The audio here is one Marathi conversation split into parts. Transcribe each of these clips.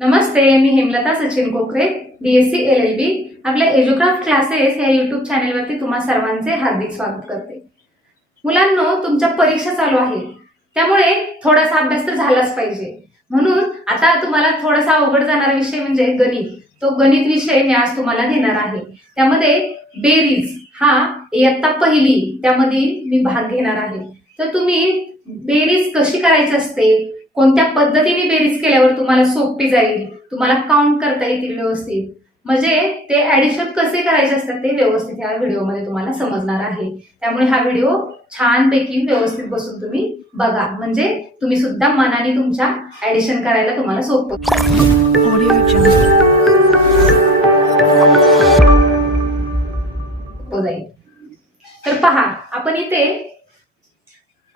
नमस्ते मी हेमलता सचिन कोकरे बीएससी एल एल बी आपल्या एज्युक्राफ्ट क्लासेस या युट्यूब चॅनेलवरती तुम्हा सर्वांचे हार्दिक स्वागत करते. मुलांनो तुमच्या परीक्षा चालू आहे त्यामुळे थोडासा अभ्यास तर झालाच पाहिजे. म्हणून आता तुम्हाला थोडासा अवघड जाणारा विषय म्हणजे गणित. तो गणित विषय मी आज तुम्हाला घेणार आहे. त्यामध्ये बेरीज हा इयत्ता पहिली त्यामध्ये मी भाग घेणार आहे. तर तुम्ही बेरीज कशी करायची असते? कोणत्या पद्धतीने बेरीज केल्यावर तुम्हाला सोपी जाईल? तुम्हाला काउंट करता येतील व्यवस्थित. म्हणजे ते ऍडिशन कसे करायचे असतात ते व्यवस्थित या व्हिडिओमध्ये तुम्हाला समजणार आहे. त्यामुळे हा व्हिडिओ छानपैकी व्यवस्थित बसून तुम्ही बघा. म्हणजे तुम्ही सुद्धा मनाने तुमच्या ऍडिशन करायला तुम्हाला सोपं जाईल. तर पहा आपण इथे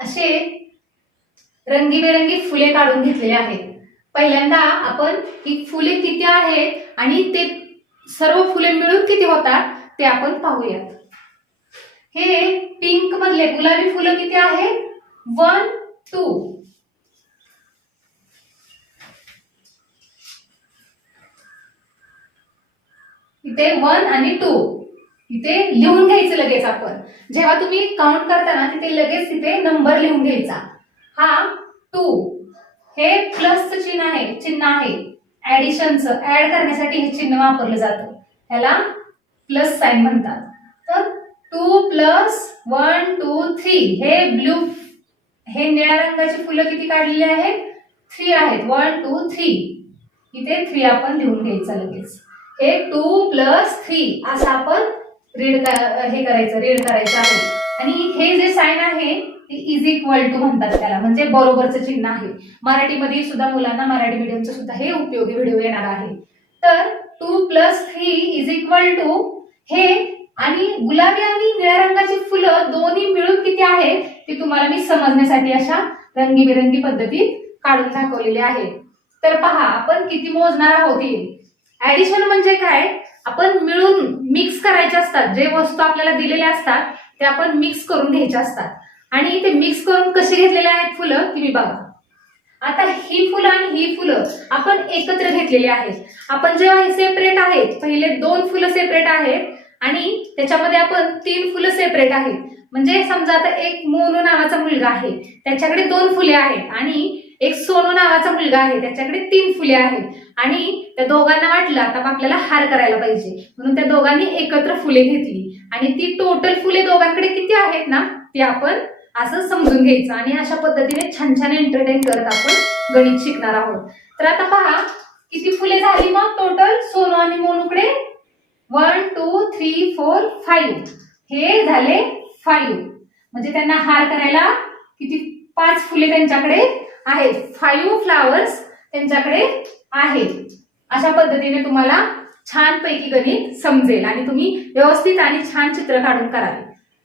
असे रंगीबेरंगी फुले काढून घेतलेले आहेत. पहिल्यांदा आपण ही फुले किती आहेत आणि ते सर्व फुले मिळून किती होतात ते आपण पाहूयात. हे पिंक मधले गुलाबी फुलं किती आहेत? वन टू इथे वन आणि टू इथे लिहून घ्यायचं लगेच आपण. जेव्हा तुम्ही काउंट करताना तिथे लगेच तिथे नंबर लिहून घ्यायचा. हा टू हे प्लसचं चिन्ह आहे चिन्ह आहे. ऍडिशनचं ऍड करण्यासाठी हे चिन्ह वापरलं जातं. ह्याला प्लस साईन म्हणतात. तर two plus one two three हे ब्ल्यू हे निळ्या रंगाची फुलं किती काढलेली आहेत? थ्री आहेत. वन टू थ्री इथे थ्री आपण लिहून घ्यायचं लगेच. हे टू प्लस थ्री असं आपण रीड हे करायचं रीड करायचं आहे. आणि हे जे साईन आहे ते इज इक्वल टू म्हणतात त्याला. म्हणजे बरोबरचं चिन्ह आहे. मराठीमध्ये सुद्धा मुलांना मराठी मीडियमचं सुद्धा हे उपयोगी व्हिडिओ येणार आहे. तर two plus three is equal to हे आणि गुलाबी आणि निळ्या रंगाची फुलं दोन्ही मिळून किती आहेत ते तुम्हाला मी समजण्यासाठी अशा रंगीबेरंगी पद्धतीत काढून दाखवलेले आहे. तर पहा आपण किती मोजणार आहोत ऍडिशन म्हणजे काय? आपण मिळून मिक्स करायचे असतात. जे वस्तू आपल्याला दिलेल्या असतात ते आपण मिक्स करून घ्यायचे असतात. आणि ते मिक्स करून कसे घेतलेले आहेत फुलं तुम्ही बघा. आता ही फुलं आणि ही फुलं आपण एकत्र घेतलेली आहेत. आपण जेव्हा हे सेपरेट आहेत पहिले दोन फुलं सेपरेट आहेत आणि त्याच्यामध्ये आपण तीन फुलं सेपरेट आहेत. म्हणजे समजा आता एक मोनू नावाचा मुलगा आहे त्याच्याकडे दोन फुले आहेत आणि एक सोनू नावाचा मुलगा आहे त्याच्याकडे तीन फुले आहेत. आणि त्या दोघांना वाटलं आता आपल्याला हार करायला पाहिजे. म्हणून त्या दोघांनी एकत्र फुले घेतली. आणि ती टोटल फुले दोघांकडे किती आहेत ना ती आपण असं समजून घ्यायचं आणि अशा पद्धतीने छान छान एंटरटेन करत आपण गणित शिकणार आहोत. तर आता पहा किती फुले झाली मग टोटल सोनो आणि मोनूकडे one two three four five हे झाले फाईव्ह म्हणजे त्यांना हार करायला किती? पाच फुले त्यांच्याकडे आहेत. फाईव्ह फ्लावर्स त्यांच्याकडे आहेत. अशा पद्धतीने तुम्हाला छानपैकी गणित समजेल आणि तुम्ही व्यवस्थित आणि छान चित्र काढून कराल.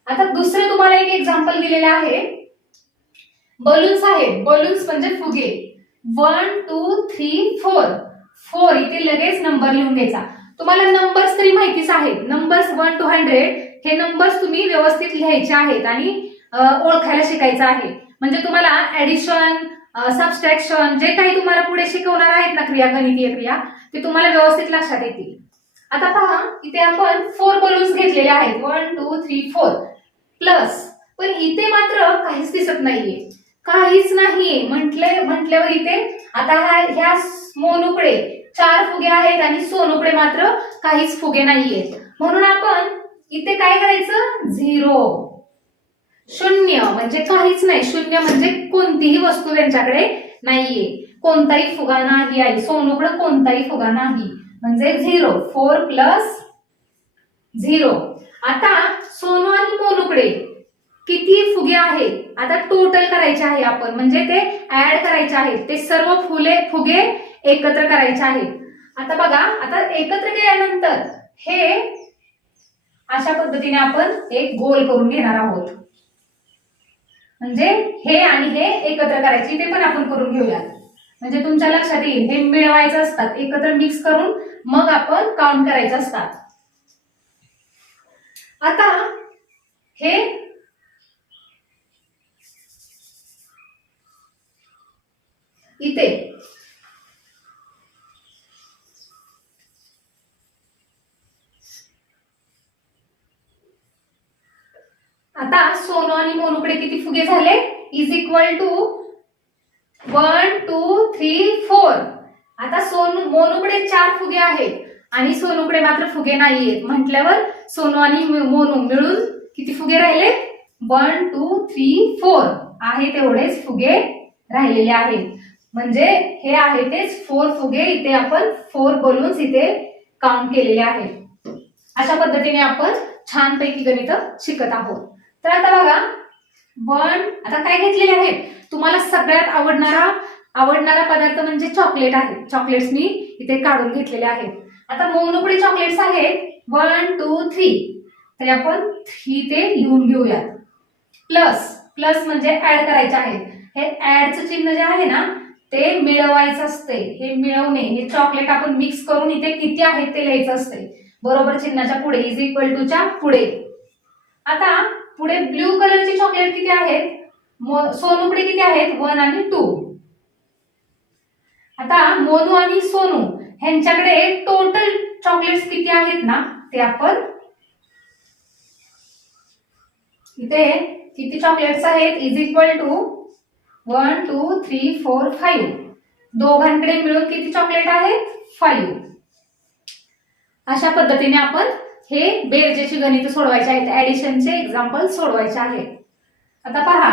आता दुसरं तुम्हाला एक एक्झाम्पल दिलेलं आहे. बलून्स आहेत. बलून्स म्हणजे फुगे. One two three four four इथे लगेच नंबर लिहून घ्यायचा. तुम्हाला नंबर्स तरी माहितीच आहेत. नंबर्स वन टू हंड्रेड हे नंबर्स तुम्ही व्यवस्थित लिहायचे आहेत आणि ओळखायला शिकायचं आहे. म्हणजे तुम्हाला ऍडिशन सबस्ट्रॅक्शन जे काही तुम्हाला पुढे शिकवणार आहेत ना क्रिया गणितीय क्रिया ते तुम्हाला व्यवस्थित लक्षात येतील. आता पहा इथे आपण फोर बलून्स घेतलेले आहेत. One two three four plus. पण इथे मात्र काहीच दिसत नाहीये. काहीच नाहीये. म्हटले म्हटल्यावर इथे आता हा ह्या मोनुकडे चार फुगे आहेत आणि सोनुकडे मात्र काहीच फुगे नाहीयेत म्हणून आपण इथे काय करायचं? झिरो. शून्य. म्हणजे काहीच नाही. शून्य म्हणजे कोणतीही वस्तू त्यांच्याकडे नाहीये. कोणताही फुगा नाही आहे. सोनूकडे कोणताही फुगा नाही. म्हणजे झिरो. Four plus zero. आता सोनू आणि मोनूकडे किती फुगे आहेत आता टोटल करायचे आहे आपण. म्हणजे ते ऍड करायचे आहेत. ते सर्व फुले फुगे एकत्र करायचे आहेत. आता बघा आता एकत्र केल्यानंतर हे अशा पद्धतीने आपण एक गोल करून घेणार आहोत. म्हणजे हे आणि हे एकत्र करायचे ते पण आपण करून घेऊयात. म्हणजे तुमच्या लक्षात येईल हे मिळवायचं असतात एकत्र मिक्स करून मग आपण काउंट करायचं असतात. आता हे इथे. आता सोनो आणि मोनूकडे किती फुगे झाले? Is equal to one two three four आता सोनू मोनूकडे चार फुगे आहेत. आणि सोनूकडे मात्र फुगे नाहीयेत. म्हटल्यावर सोनू आणि मोनू मिळून किती फुगे राहिले? वन टू थ्री फोर आहे तेवढेच फुगे राहिलेले आहेत. म्हणजे हे आहे तेच फोर फुगे इथे आपण फोर बलून्स इथे काउंट केलेले आहेत. अशा पद्धतीने आपण छानपैकी गणित शिकत आहोत. तर आता बघा वन आता काय घेतलेले आहेत? तुम्हाला सगळ्यात आवडणारा आवडणारा पदार्थ म्हणजे चॉकलेट आहे. चॉकलेट्स मी इथे काढून घेतलेले आहेत. आता मोनोकडे चॉकलेट्स आहेत. वन टू थ्री तर आपण थ्री ते लिहून घेऊयात. प्लस प्लस म्हणजे ऍड करायचे आहेत हे ऍडचं चिन्ह जे आहे ना ते मिळवायचं असते. हे मिळवणे हे चॉकलेट आपण मिक्स करून इथे किती आहेत ते लिहायचं असते. बरोबर चिन्हाच्या पुढे इज इक्वल टूच्या पुढे. आता पुढे ब्ल्यू कलरची चॉकलेट किती आहेत? सोनुकडे किती आहेत? वन आणि टू आता मोनू आणि सोनू ह्यांच्याकडे टोटल चॉकलेट्स किती आहेत ना ते आपण इथे किती चॉकलेट्स आहेत? Is equal to one two three four five दोघांकडे मिळून किती चॉकलेट आहेत? फाईव्ह अशा पद्धतीने आपण हे बेरजेची गणित सोडवायचे आहेत ऍडिशनचे एक्झाम्पल सोडवायचे आहेत. आता पहा.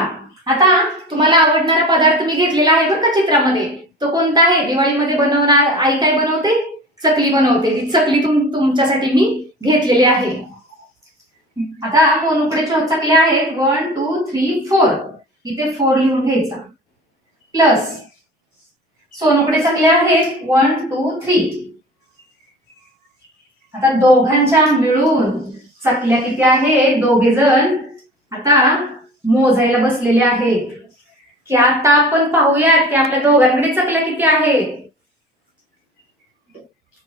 आता तुम्हाला आवडणारा पदार्थ मी घेतलेला आहे बरं का चित्रामध्ये? तो कोणता आहे? दिवाळीमध्ये बनवणार आई काय बनवते? चकली बनवते. ती चकली तुम तुमच्यासाठी मी घेतलेली आहे. आता मोनूकडे चो- चकल्या आहेत वन टू थ्री फोर इथे फोर लिहून घ्यायचा. प्लस सोनूकडे चकल्या आहेत वन टू थ्री आता दोघांच्या मिळून चकल्या किती आहेत? दोघे जण आता मोजायला बसलेले आहेत. की आता आपण पाहूयात की आपल्या दोघांकडे चकल्या किती आहेत?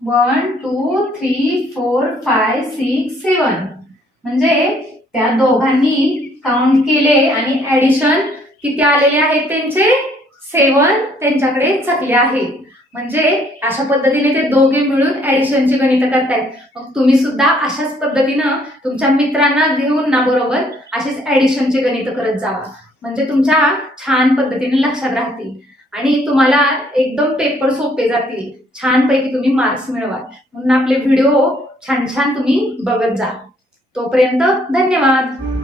One two three four five six seven म्हणजे त्या दोघांनी काउंट केले आणि ऍडिशन किती आलेले आहेत त्यांचे? सेवन त्यांच्याकडे चकले आहेत. म्हणजे अशा पद्धतीने ते दोघे मिळून ऍडिशनची गणित करतायत. मग तुम्ही सुद्धा अशाच पद्धतीनं तुमच्या मित्रांना घेऊन ना बरोबर अशीच ऍडिशनची गणित करत जावा. म्हणजे तुमच्या छान पद्धतीने लक्षात राहतील. आणि तुम्हाला एकदम पेपर सोपे जातील. छानपैकी तुम्ही मार्क्स मिळवाल. म्हणून आपले व्हिडिओ छान छान तुम्ही बघत जा. तोपर्यंत धन्यवाद!